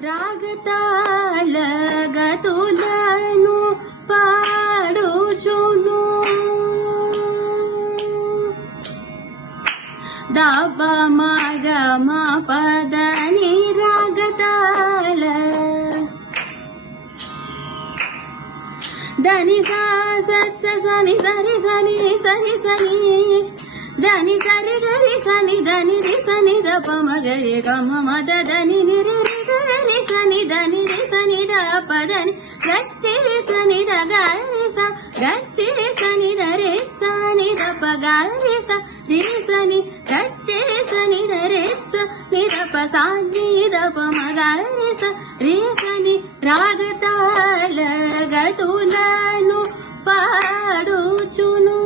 రాగతాళ గతులను పాడుచును దప మగ మ పద ని రాగతాళ దని సా సచ్చ సని సరి సని సని సని దని సరి గరి సని దని రి సని దప మగరి గమ మద దని ని రి రి సని దని రి సని ద పదని గట్టి సని ద గరి స గట్టి సని ద రి సని ద ప గరి స రి సని గట్టి సని ద రి స ని ద ప స ని ద ప మ గరి స రి సని రాగతాళ గతులను పాడుచును.